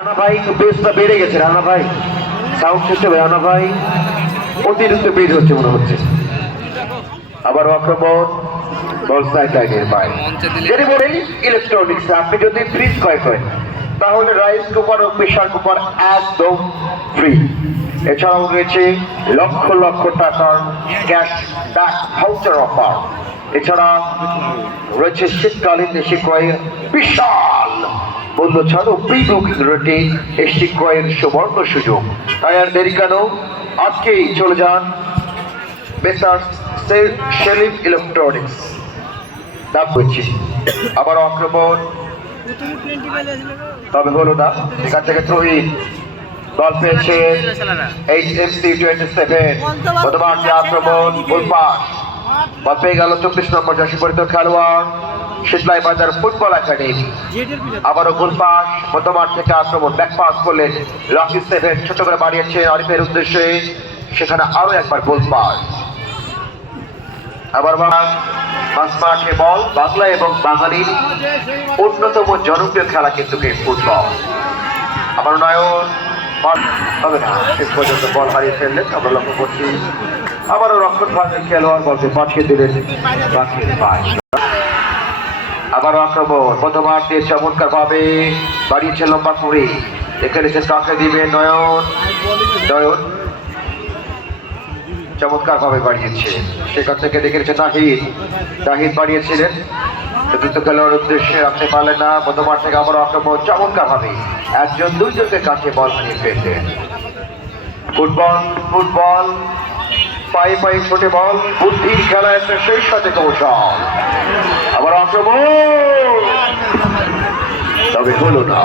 রানা ভাই বেসটা বেড়ে গেছে। রানা ভাই সাউন্ড সিস্টেমে রানা ভাই অতিরিক্ত বেড়ে হচ্ছে মনে হচ্ছে। আবার আক্রমণ বল সাইড লাইনের বাইরে। যদি বলি ইলেকট্রনিক্স আপনি যদি ফ্রিজ ক্রয় করেন তাহলে রাইস কুকার ও প্রেসার কুকার একদম ফ্রি। এছাড়াও রয়েছে লক্ষ লক্ষ টাকার ক্যাশ ব্যাক ভাউচার অফার। এছাড়া রয়েছে শীতকালীন দেশি ক্রয়ে বিশাল মূল্য ছাড় ও প্রি বুকিং রেটে এসি ক্রয়ের সুবর্ণ সুযোগ। তাই আর দেরি কেন, আজকেই চলে যান মেসার্স সেলিম ইলেকট্রনিক্স। দাম বলছি আবার আক্রমণ, তবে হলো না। এখান থেকে ত্রয়ীন বল পেয়েছে HMC-27 বর্তমান আক্রমণ গোল পাস। বল পেয়ে গেল 24 নম্বর জার্সি পরিহিত খেলোয়াড় শীতলাই বাজার ফুটবল একাডেমি। আবারও গোল পাস, বর্তমান থেকে আক্রমণ ব্যাক পাস করলেন লকি 7 ছোট করে বাড়িয়েছে আরিফের উদ্দেশ্যে, সেখানে আরো একবার গোল পাস। আবার মাঝমাঠে বল, বাংলা এবং বাঙালির অন্যতম জনপ্রিয় খেলা কিন্তু ফুটবল। আবার নয়ন হবে না, শেষ পর্যন্ত বল হারিয়ে ফেললেন আমরা লক্ষ্য করছি। আবারও রক্ষণ ভাগের খেলোয়াড় বলকে পাঠিয়ে দিলেন বাকির পায়। আবারও আক্রমণ, প্রথমার দিয়ে চমৎকার ভাবে বাড়িয়েছে লম্বা করে, এখানে সে তাকে দিবে নয়ন। নয়ন চমৎকার ভাবে বাড়িয়েছে, সেখান থেকে দেখেছে নাহিদ। নাহিদ বাড়িয়েছিলেন চতুর্থ খেলোয়াড়ের উদ্দেশ্যে, রাখতে পারলেন না। প্রথমার থেকে আবার আক্রমণ চমৎকার ভাবে একজন দুইজনকে কাছে বল হারিয়ে ফেললেন। ফুটবল ফুটবল পায়ে পায়ে ছোটে বল, বুদ্ধির খেলা একটা সেই সাথে কৌশল। আবার আক্রমণ, তবে হলো না।